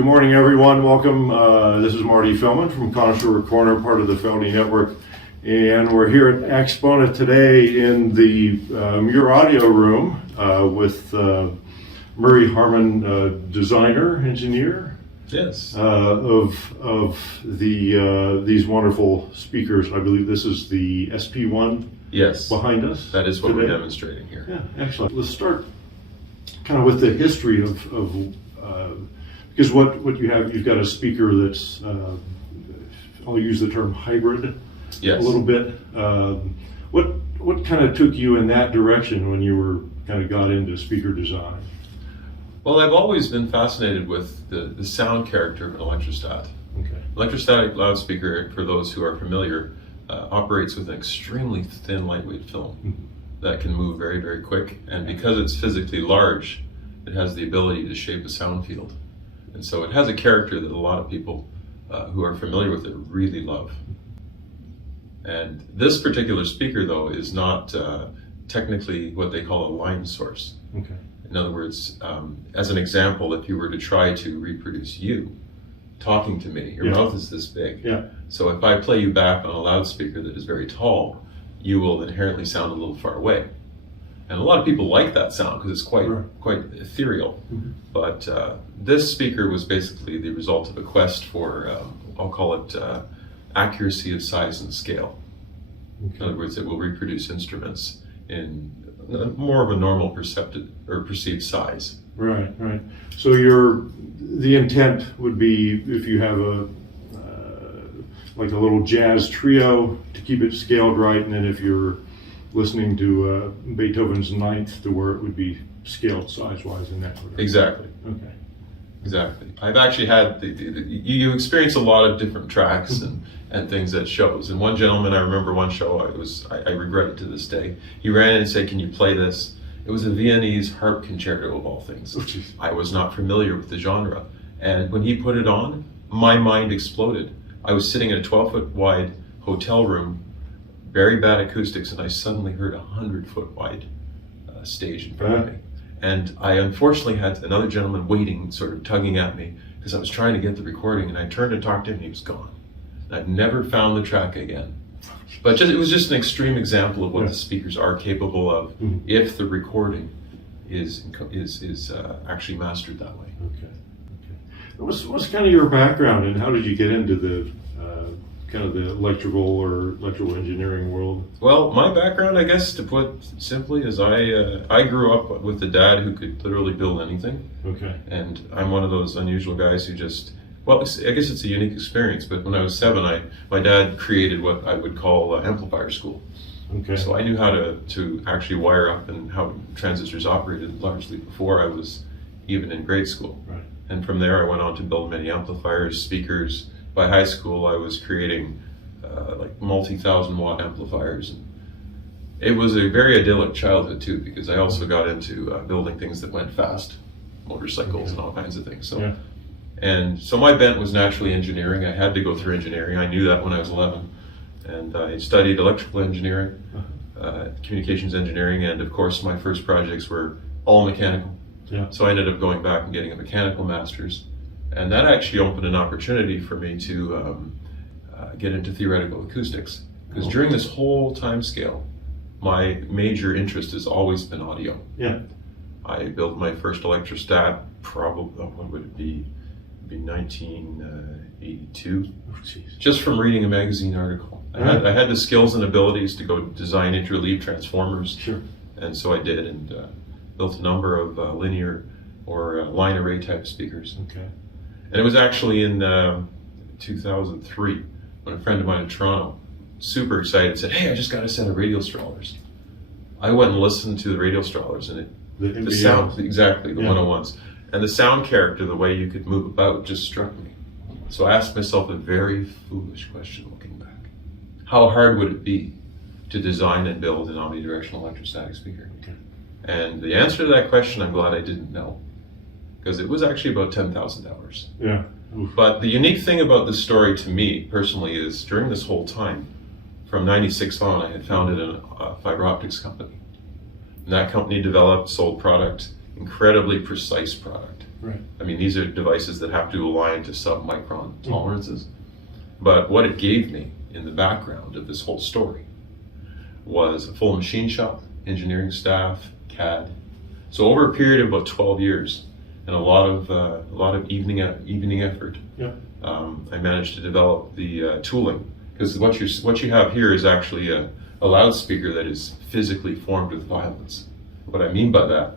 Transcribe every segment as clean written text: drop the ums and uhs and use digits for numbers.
Good morning, everyone. Welcome. This is Marty Feldman from Connoisseur Corner, part of the Feldy Network. And we're here at Exponent today in the Muraudio room with Murray Harman, designer, engineer. Yes. Of these wonderful speakers. I believe this is the SP1. Yes. Behind us. That is what today. we're demonstrating here. Yeah, excellent. Let's start kind of with the history of because what you have, you've got a speaker that's, I'll use the term hybrid. Yes. A little bit. What kind of took you in that direction when you were kind of got into speaker design? Well, I've always been fascinated with the sound character of an electrostat. Okay. Electrostatic loudspeaker, for those who are familiar, operates with an extremely thin, lightweight film that can move very, very quick. And because it's physically large, it has the ability to shape a sound field. And so it has a character that a lot of people who are familiar with it really love. And this particular speaker, though, is not technically what they call a line source. Okay. In other words, as an example, if you were to try to reproduce you talking to me, your mouth is this big. Yeah. So if I play you back on a loudspeaker that is very tall, you will inherently sound a little far away. And a lot of people like that sound because it's quite ethereal. Mm-hmm. But this speaker was basically the result of a quest for, I'll call it accuracy of size and scale. Okay. In other words, it will reproduce instruments in more of a normal perceived size. Right, right. So the intent would be if you have like a little jazz trio to keep it scaled right, and then if you're listening to Beethoven's Ninth, to where it would be scaled size-wise in that order. Exactly. Okay. Exactly. I've actually had you experience a lot of different tracks and things at shows. And one gentleman, I remember one show, I regret it to this day. He ran in and said, "Can you play this?" It was a Viennese harp concerto of all things. Oh, geez. I was not familiar with the genre, and when he put it on, my mind exploded. I was sitting in a 12-foot wide hotel room, very bad acoustics, and I suddenly heard a 100-foot wide stage in front of me. And I unfortunately had another gentleman waiting, sort of tugging at me, because I was trying to get the recording, and I turned to talk to him, and he was gone. And I've never found the track again. But it was just an extreme example of what the speakers are capable of if the recording is actually mastered that way. Okay. What's kind of your background, and how did you get into the kind of the electrical engineering world? Well, my background, I guess, to put simply, is I grew up with a dad who could literally build anything. Okay. And I'm one of those unusual guys who just, well, I guess it's a unique experience, but when I was 7, my dad created what I would call amplifier school. Okay. So I knew how to actually wire up and how transistors operated largely before I was even in grade school. Right. And from there I went on to build many amplifiers, speakers. By high school I was creating like multi-thousand watt amplifiers. And it was a very idyllic childhood too, because I also got into building things that went fast, motorcycles and all kinds of things. So. Yeah. And so my bent was naturally engineering. I had to go through engineering. I knew that when I was 11. And I studied electrical engineering, communications engineering, and of course my first projects were all mechanical. Yeah. So I ended up going back and getting a mechanical master's. And that actually opened an opportunity for me to get into theoretical acoustics. Because during this whole time scale, my major interest has always been audio. Yeah. I built my first electrostat probably, what would it be? 1982, just from reading a magazine article. I had the skills and abilities to go design interleaved transformers. Sure. And so I did, and built a number of linear or line array type speakers. Okay. And it was actually in 2003 when a friend of mine in Toronto, super excited, said, "Hey, I just got a set of radio strollers." I went and listened to the radio strollers, and the sound, exactly, the 101s. And the sound character, the way you could move about, just struck me. So I asked myself a very foolish question looking back. How hard would it be to design and build an omnidirectional electrostatic speaker? Okay. And the answer to that question, I'm glad I didn't know, because it was actually about $10,000. Yeah. Oof. But the unique thing about this story to me personally is during this whole time, from 96 on, I had founded a fiber optics company. And that company developed, sold product, incredibly precise product. Right. I mean, these are devices that have to align to sub-micron tolerances. But what it gave me in the background of this whole story was a full machine shop, engineering staff, CAD. So over a period of about 12 years and a lot of evening effort, I managed to develop the tooling. Because what you have here is actually a loudspeaker that is physically formed with violence. What I mean by that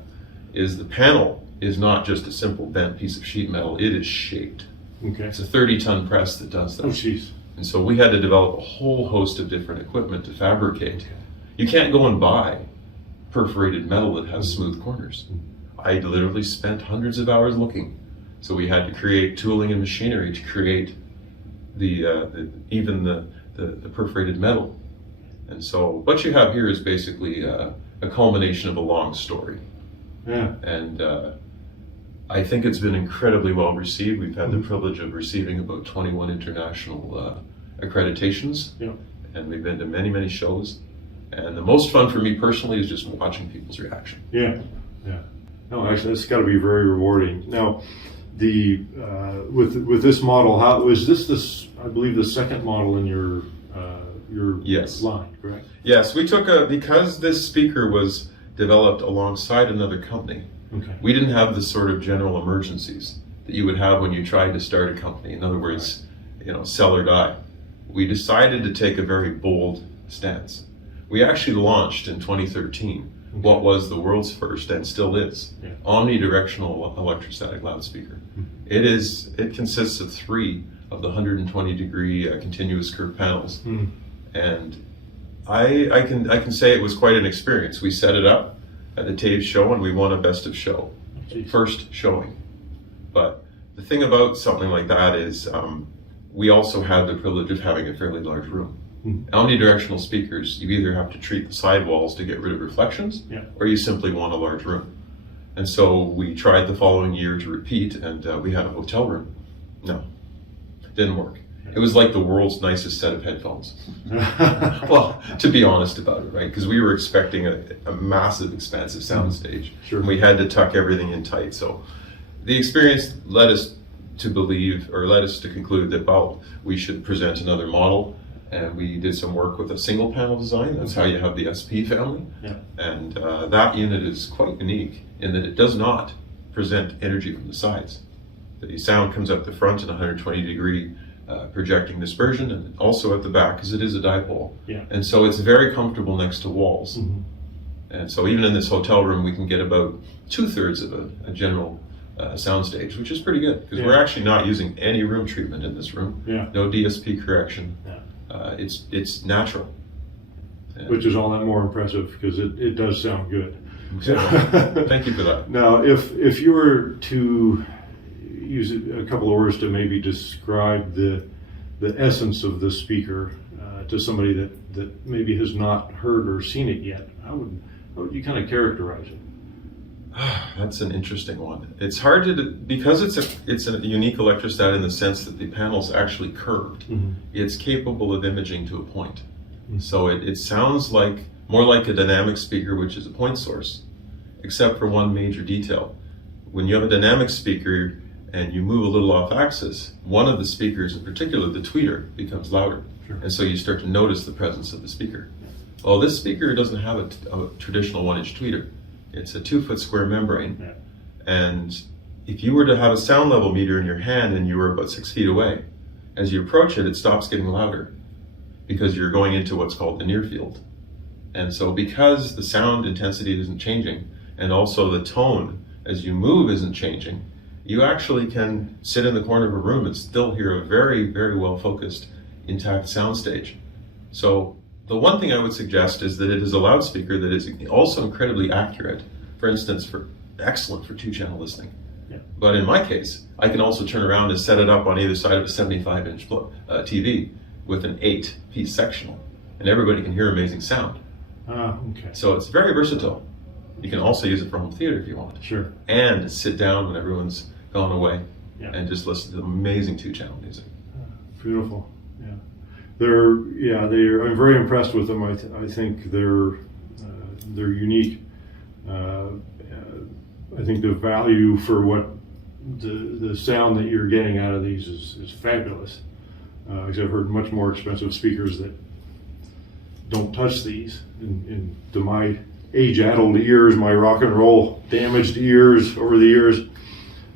is the panel is not just a simple bent piece of sheet metal, it is shaped. Okay. It's a 30-ton press that does that. Oh, jeez. And so we had to develop a whole host of different equipment to fabricate. You can't go and buy perforated metal that has smooth corners. I literally spent hundreds of hours looking. So we had to create tooling and machinery to create even the perforated metal. And so what you have here is basically a culmination of a long story. Yeah. And I think it's been incredibly well received. We've had the privilege of receiving about 21 international accreditations, and we've been to many, many shows. And the most fun for me personally is just watching people's reaction. Yeah. No, actually, that's got to be very rewarding. Now, with this model, how was this? I believe the second model in your Yes. line, correct? Yes, we took because this speaker was developed alongside another company. Okay. We didn't have the sort of general emergencies that you would have when you tried to start a company. In other words, sell or die. We decided to take a very bold stance. We actually launched in 2013 what was the world's first, and still is, omnidirectional electrostatic loudspeaker. It consists of 3 of the 120-degree continuous curve panels, and I can say it was quite an experience. We set it up at the TAVE show and we won a best of show, first showing. But the thing about something like that is we also had the privilege of having a fairly large room. Omnidirectional speakers, you either have to treat the sidewalls to get rid of reflections, or you simply want a large room. And so we tried the following year to repeat, and we had a hotel room. No, didn't work. It was like the world's nicest set of headphones. Well, to be honest about it, right? Because we were expecting a massive, expansive soundstage. Sure. And we had to tuck everything in tight. So the experience led us to believe, or led us to conclude that, well, we should present another model. And we did some work with a single panel design. That's how you have the SP family. And that unit is quite unique in that it does not present energy from the sides. The sound comes up the front in 120-degree projecting dispersion, and also at the back, because it is a dipole. And so it's very comfortable next to walls. And so even in this hotel room, we can get about 2/3 of a general soundstage, which is pretty good, because we're actually not using any room treatment in this room. No DSP correction. It's natural. Which is all that more impressive, because it does sound good. Thank you for that. Now, if you were to use a couple of words to maybe describe the essence of the speaker to somebody that maybe has not heard or seen it yet, how would you kind of characterize it? That's an interesting one. It's hard to because it's a unique electrostat in the sense that the panel's actually curved. It's capable of imaging to a point. So it sounds more like a dynamic speaker, which is a point source, except for one major detail. When you have a dynamic speaker and you move a little off axis, one of the speakers, in particular the tweeter, becomes louder. And so you start to notice the presence of the speaker. Well, this speaker doesn't have a traditional 1-inch tweeter. It's a 2-foot square membrane. And if you were to have a sound level meter in your hand and you were about 6 feet away, as you approach it, it stops getting louder because you're going into what's called the near field. And so because the sound intensity isn't changing, and also the tone as you move isn't changing, you actually can sit in the corner of a room and still hear a very, very well focused, intact soundstage. So the one thing I would suggest is that it is a loudspeaker that is also incredibly accurate. For instance, excellent for 2-channel listening. But in my case, I can also turn around and set it up on either side of a 75-inch TV with an 8-piece sectional, and everybody can hear amazing sound. So it's very versatile. You can also use it for home theater if you want. And sit down when everyone's gone away and just listen to amazing 2-channel music. Beautiful. I'm very impressed with them. I think they're unique. I think the value for what the sound that you're getting out of these is fabulous. Because I've heard much more expensive speakers that don't touch these. And to my age-addled ears, my rock and roll damaged ears over the years,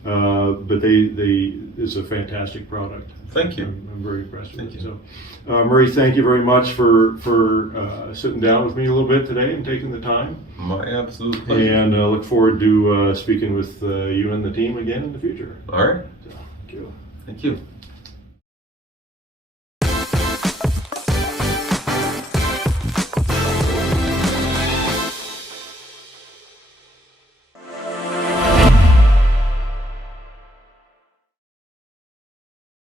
but it's a fantastic product. Thank you. I'm very impressed with Thank it. you. So, Murray, thank you very much for sitting down with me a little bit today and taking the time. My absolute pleasure. And look forward to speaking with you and the team again in the future. All right. So, thank you. Thank you.